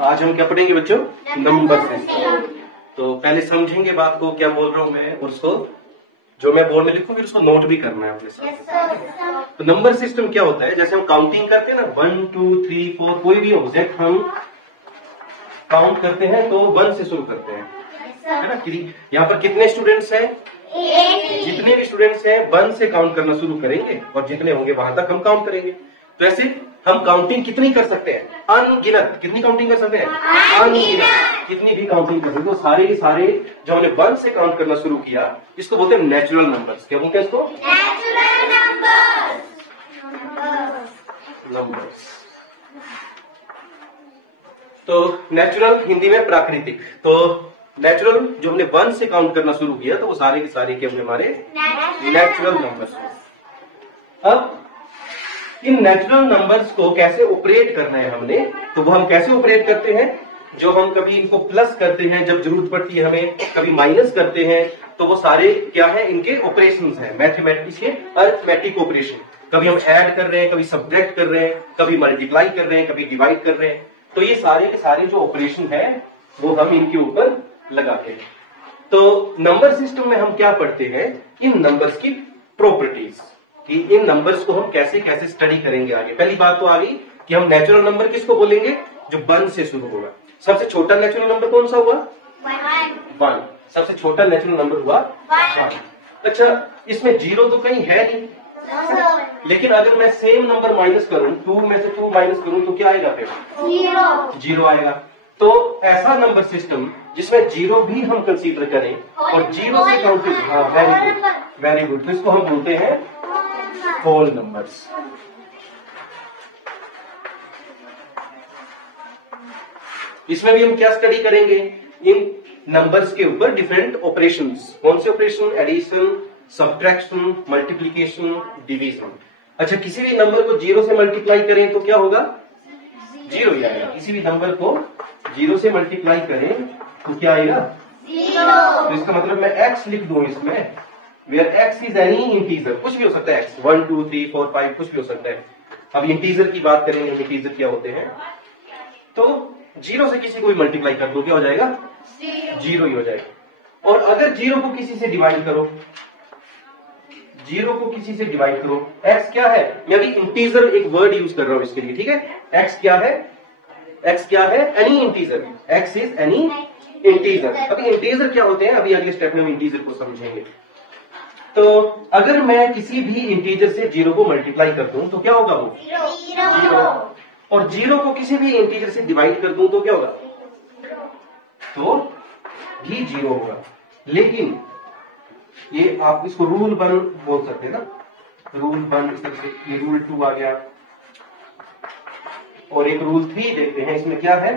आज हम क्या पढ़ेंगे बच्चों? Number system. तो पहले समझेंगे बात को, क्या बोल रहा हूँ मैं, और उसको जो मैं बोर्ड में लिखूं फिर उसको नोट भी करना है अपने साथ। तो नंबर सिस्टम क्या होता है, जैसे हम काउंटिंग करते हैं ना 1 2 3 4, कोई भी ऑब्जेक्ट हम काउंट करते हैं तो 1 से शुरू करते हैं, है ना। यहाँ पर कितने स्टूडेंट्स हैं? जितने भी स्टूडेंट्स हैं 1 से काउंट करना शुरू करेंगे और जितने होंगे वहां तक हम काउंट करेंगे। तो ऐसे हम काउंटिंग कितनी कर सकते हैं? अनगिनत। कितनी काउंटिंग कर सकते हैं? अनगिनत। कितनी भी काउंटिंग कर सकते हैं। तो सारे सारे जो हमने 1 से काउंट करना शुरू किया इसको बोलते हैं नेचुरल नंबर्स। क्या बोलते हैं इसको? Natural numbers. तो नेचुरल हिंदी में प्राकृतिक। तो नेचुरल जो हमने 1 से काउंट करना शुरू किया तो वो सारे के सारे के हमारे नेचुरल नंबर्स। अब इन नेचुरल नंबर्स को कैसे ऑपरेट करना है हमने, तो वो हम कैसे ऑपरेट करते हैं, जो हम कभी इनको प्लस करते हैं जब जरूरत पड़ती है हमें, कभी माइनस करते हैं, तो वो सारे क्या है, इनके ऑपरेशंस हैं, मैथमेटिक्स के अरिथमेटिक ऑपरेशन। कभी हम ऐड कर रहे हैं, कभी सब्ट्रैक्ट कर रहे हैं, कभी मल्टीप्लाई कर रहे हैं, कभी डिवाइड कर रहे हैं। तो ये सारे के सारे जो ऑपरेशन है वो हम इनके ऊपर लगाते हैं। तो नंबर सिस्टम में हम क्या पढ़ते हैं, इन नंबर्स की प्रॉपर्टीज, कि इन नंबर्स को हम कैसे कैसे स्टडी करेंगे आगे। पहली बात तो आ गई कि हम नेचुरल नंबर किसको बोलेंगे, जो 1 से शुरू होगा। सबसे छोटा नेचुरल नंबर कौन सा हुआ? 1। सबसे छोटा नेचुरल नंबर हुआ 1। अच्छा, इसमें 0 तो कहीं है नहीं, लेकिन अगर मैं सेम नंबर माइनस करूं, 2 में से 2 माइनस करूं तो क्या आएगा? फिर 0 आएगा। तो ऐसा नंबर सिस्टम जिसमें 0 भी हम कंसीडर करें और 0 से काउंटिंग, हाँ वेरी गुड वेरी गुड, तो इसको हम बोलते हैं होल नंबर्स। इसमें भी हम क्या स्टडी करेंगे, इन नंबर्स के ऊपर डिफरेंट ऑपरेशंस। कौन से operation? Addition, subtraction, multiplication, division. अच्छा, किसी भी नंबर को 0 से मल्टीप्लाई करें तो क्या होगा? 0 ही आएगा। किसी भी नंबर को 0 से मल्टीप्लाई करें तो क्या आएगा? 0। तो इसका मतलब मैं x लिख दूं इसमें, where x is any integer, कुछ भी हो सकता है x, 1 2 3 4 5 कुछ भी हो सकता है। अब इंटीजर की बात करेंगे, इंटीजर क्या होते हैं। तो 0 से किसी को भी मल्टीप्लाई कर दो, क्या हो जाएगा? 0 ही हो जाएगा। और अगर 0 को किसी से डिवाइड करो, 0 को किसी से डिवाइड करो, x क्या है, मैं अभी इंटीजर एक वर्ड यूज कर रहा हूं इसके लिए, ठीक है। x क्या है? x क्या है? Any integer. x is any integer. अभी इंटीजर क्या होते हैं, अभी अगले स्टेप में हम इंटीजर को समझेंगे। तो अगर मैं किसी भी इंटीजर से 0 को मल्टीप्लाई कर दूं तो क्या होगा? वो 0। और 0 को किसी भी इंटीजर से डिवाइड कर दूं तो क्या होगा? तो भी 0 होगा। लेकिन ये आप इसको रूल 1 बोल सकते हैं ना, रूल 1 इस तरह से, ये रूल 2 आ गया। और एक रूल 3 देखते हैं, इसमें क्या है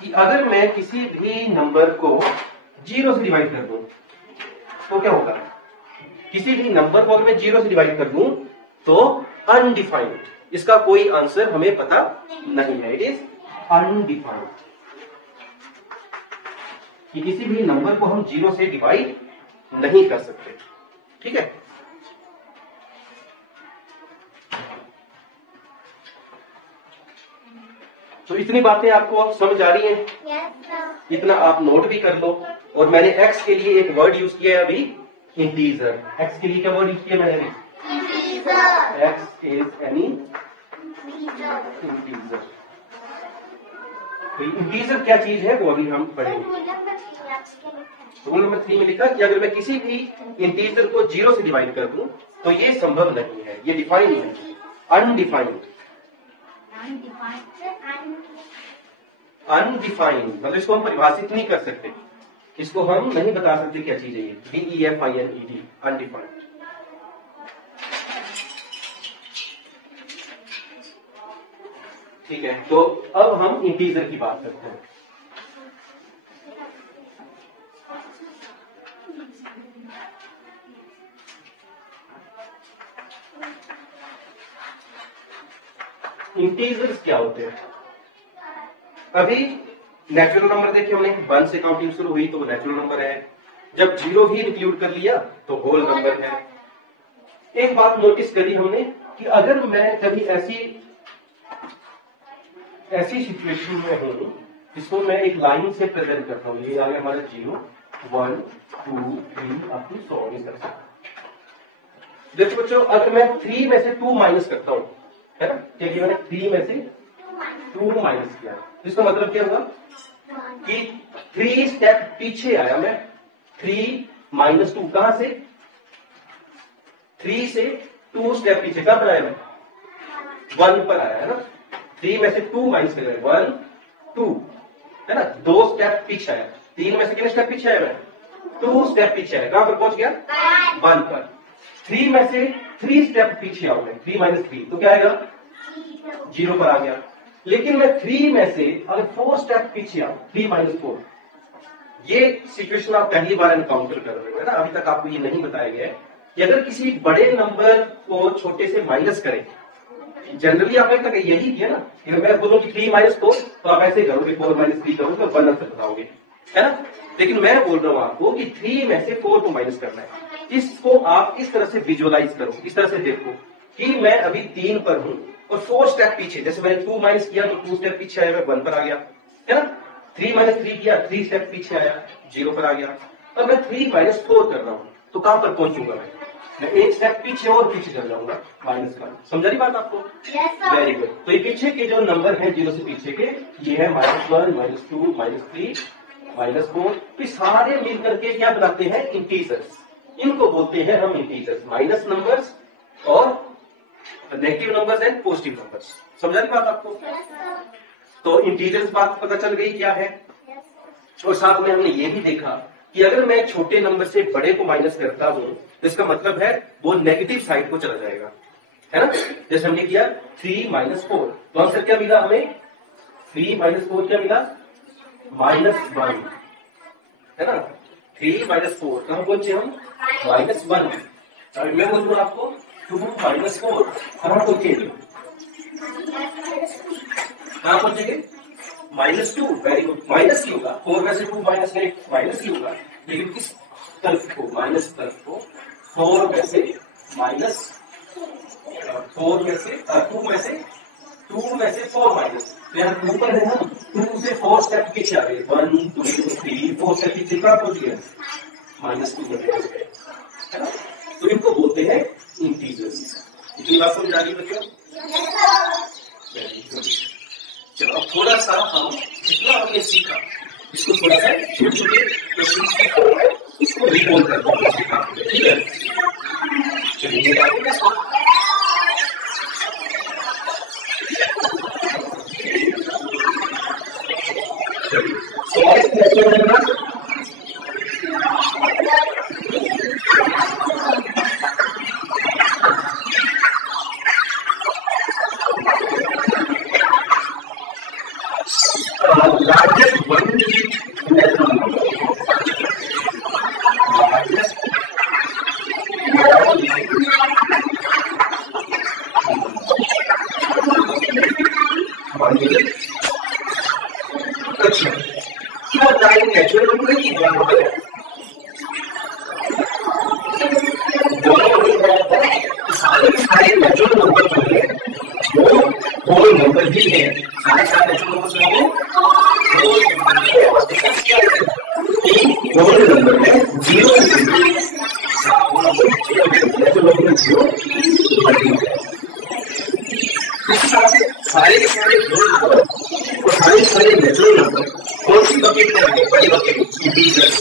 कि अगर मैं किसी भी नंबर को 0 से डिवाइड कर दूं तो क्या होगा? किसी भी नंबर को अगर मैं 0 से डिवाइड कर दूं तो अनडिफाइंड, इसका कोई आंसर हमें पता नहीं है, इट इज अनडिफाइंड। कि किसी भी नंबर को हम 0 से डिवाइड नहीं कर सकते, ठीक है। तो इतनी बातें आपको समझ आ रही हैं? yes, इतना आप नोट भी कर लो। और मैंने x के लिए एक वर्ड यूज किया है अभी, इंटीजर। x के लिए क्या वर्ड यूज किया मैंने अभी? Integer. x is any integer. तो इंटीजर क्या चीज है वो अभी हम पढ़ेंगे। रूल नंबर 3 में लिखा कि अगर मैं किसी भी इंटीजर को 0 से डिवाइड कर दूं तो ये संभव नहीं है, ये डिफाइंड है, अनडिफाइंड। अनडिफाइंड मतलब इसको हम परिभाषित नहीं कर सकते, इसको हम नहीं बता सकते क्या चीज है ये, DEFINED, अनडिफाइंड। ठीक है, तो अब हम इंटीजर की बात करते हैं। इंटीजर्स क्या होते हैं? अभी नेचुरल नंबर देखिए हमने, 1 से काउंटिंग शुरू हुई तो वो नेचुरल नंबर है। जब 0 भी इंक्लूड कर लिया तो होल नंबर है। एक बात नोटिस करी हमने कि अगर मैं कभी ऐसी सिचुएशन में हूं इसको मैं एक लाइन से प्रेजेंट करता हूँ। ये आ गया हमारा 0 1 2 3 अप टू 100 इस तरह से। देखो बच्चों, अगर मैं 3 में से 2 माइनस करता हूँ, है ना, क्योंकि मैंने 3 में से 2 माइनस किया, इसका मतलब क्या होगा कि 3 स्टेप पीछे आया मैं। 3 माइनस 2 कहां से? 3 से 2 स्टेप पीछे। कहां पर आया मैं? 1 पर आया, है ना। 3 में से 2 माइनस कर 1 2, है ना, 2 स्टेप पीछे आया। 3 में से कितने स्टेप पीछे आया मैं? 2 स्टेप पीछे आया। कहां पर पहुंच गया? 1 पर। 3 में से 3 स्टेप पीछे आऊं मैं, 3 माइनस 3, तो क्या आएगा? 0 पर आ गया। लेकिन मैं 3 में से अगर 4 स्टेप पीछे आऊं, 3 माइनस 4, ये सिचुएशन आप पहली बार एनकाउंटर कर रहे हो, है ना। अभी तक आपको ये नहीं बताया गया है कि अगर किसी बड़े नंबर को छोटे से माइनस करें, जनरली आपने तक यही किया ना कि मैं बोलूं कि 3 माइनस 4, तो आप ऐसे करोगे, 4 माइनस 3 करोगे, 1 आंसर बताओगे, है ना। लेकिन मैं बोल रहा हूं आपको कि 3 में से 4 को माइनस करना है। इसको आप इस तरह से विजुअलाइज करो, इस तरह से देखो कि मैं अभी 3 पर हूं और 4 स्टेप पीछे, जैसे मैंने 2 माइनस किया तो 2 स्टेप पीछे आया, मैं 1 पर आ गया, है ना। 3 माइनस 3 किया, 3 स्टेप पीछे आया, 0 पर आ गया। और मैं 3 माइनस 4 कर रहा हूं, तो कहां पर पहुंचूंगा मैं 1 स्टेप पीछे और पीछे चल जाऊंगा, माइनस का। समझा रही बात आपको? Very good. तो ये पीछे के जो नंबर है 0 से पीछे के, ये है -1 -2 -3 -4। तो सारे मिलकर के क्या बनाते हैं? इंटीजर्स। इनको बोलते हैं हम इंटीजर्स, माइनस नंबर्स और negative numbers and positive numbers. समझा रही बात आपको? तो इंटीजर्स बात पता चल गई क्या है। और साथ में हमने ये भी देखा कि अगर मैं छोटे नंबर से बड़े को माइनस करता हूं, तो इसका मतलब है वो नेगेटिव साइड को चला जाएगा, है ना। जैसे हमने किया 3 माइनस 4, तो आंसर क्या मिला हमें? 3 माइनस 4 क्या मिला? -1, है ना। 3 माइनस 4 कहां पहुंचे हम? -1। अगर मैं बोलूं आपको 2 माइनस 4 कहां पहुंचेंगे? कहां पहुंचेंगे? -2। Very good. माइनस ही होगा, 4 में से 2 माइनस करें, माइनस ही होगा। लेकिन इस तरफ को, माइनस तरफ को, 4 में से माइनस, 4 में से 2 में से 2 में से 4 माइनस, तो यहाँ 2 पर है हम, 2 से 4 स्टेप पीछे आ गए, 1 2 3 4 स्टेप पीछे कहां पहुंच गया? -2 में पहुंच गए, है ना। तो इनको बोलते हैं इंटीजर्स। इतनी बात समझ आ गई बच्चों? Very good. चलो अब थोड़ा सा हम जितना हमने सीखा, इसको थोड़ा सा छोटे छोटे क्वेश्चन इसको रिकॉल करते हैं, ठीक है। चलिए नेचुरल नंबर की सारे नेचुरल नंबर जो है वो होल नंबर ही है। सारे नेचुरल नंबर होल नंबर है, 0 सारे नेचुरल नंबर कौन सी बकेट में आगे? बड़ी बकेट, इंटीजर्स,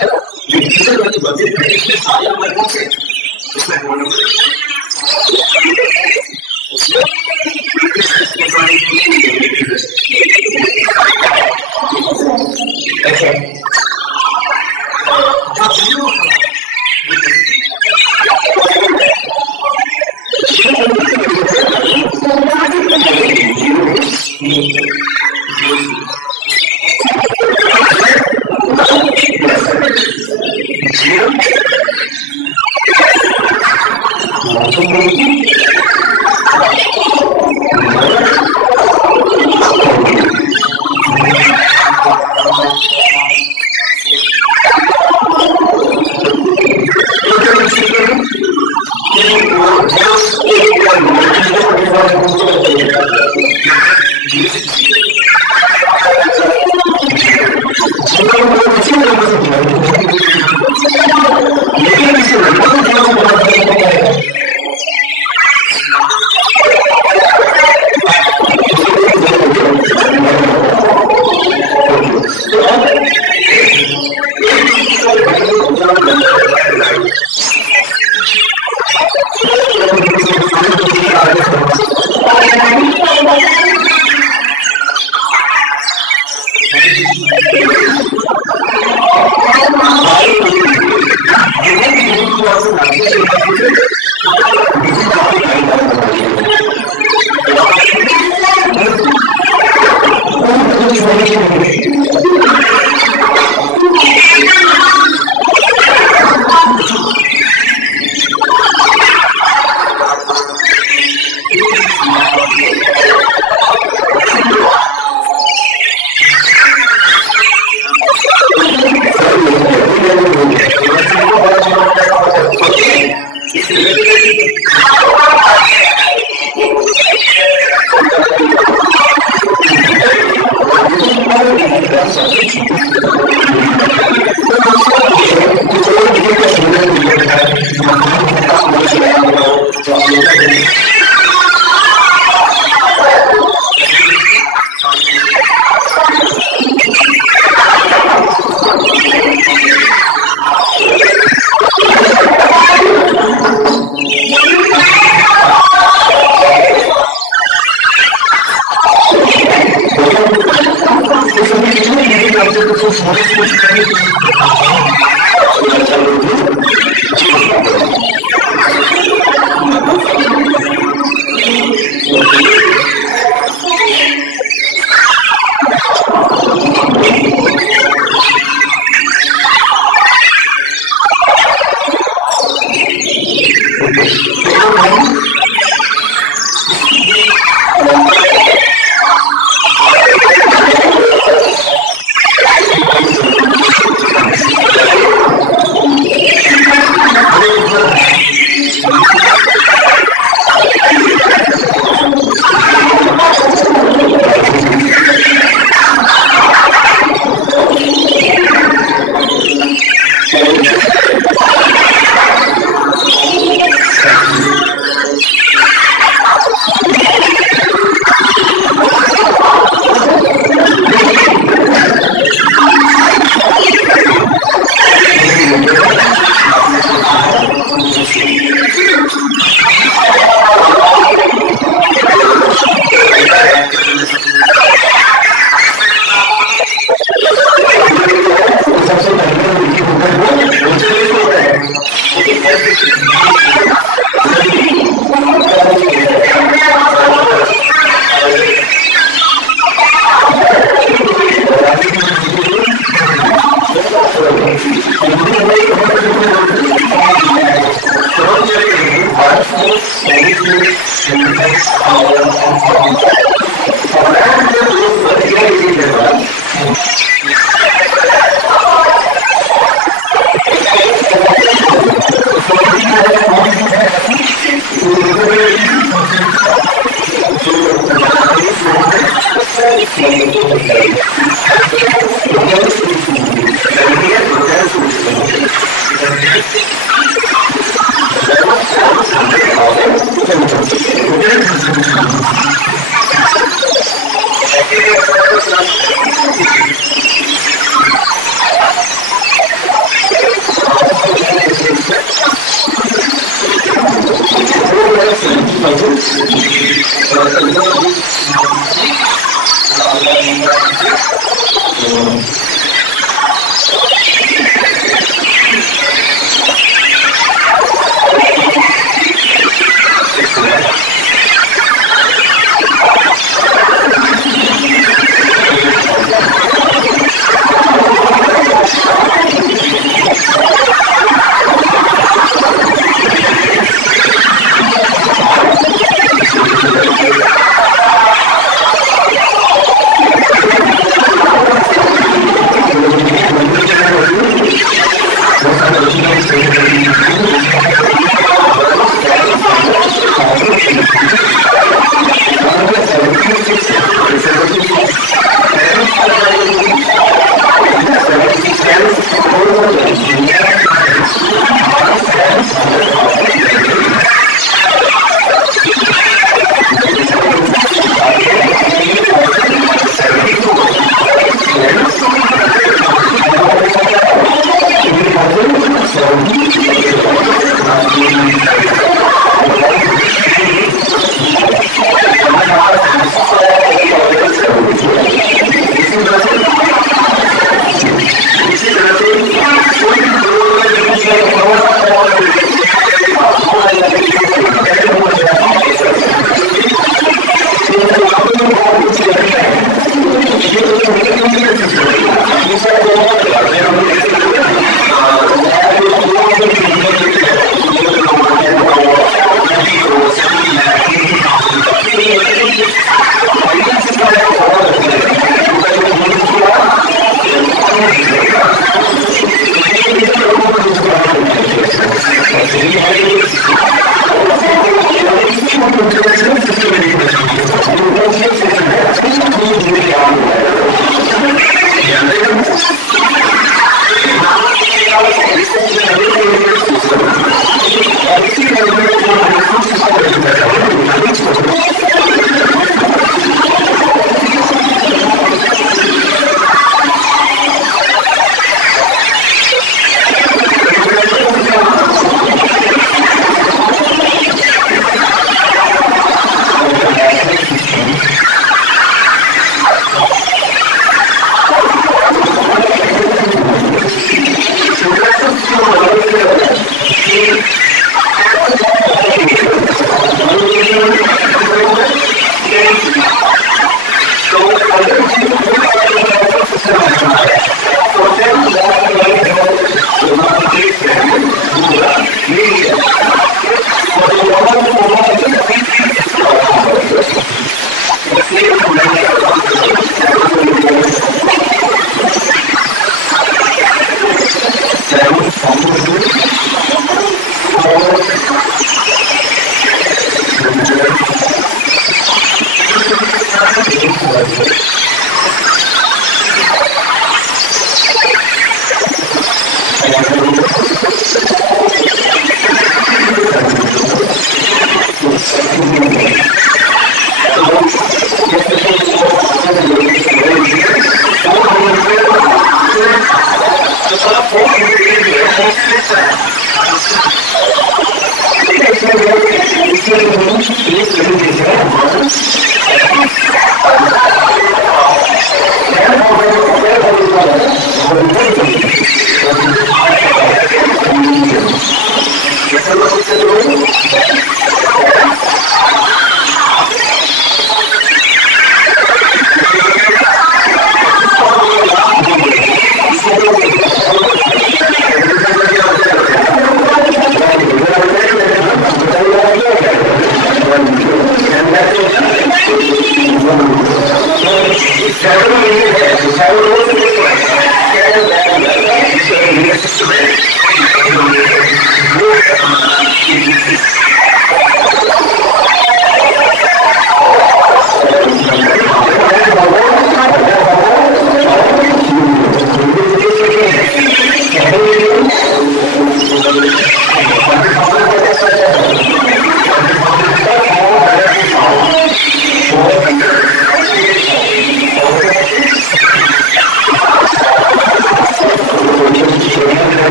है ना। इंटीजर वाली बकेट है, इसमें सारे नंबर कौन से? इसमें होल नंबर, Yeah. Gracias.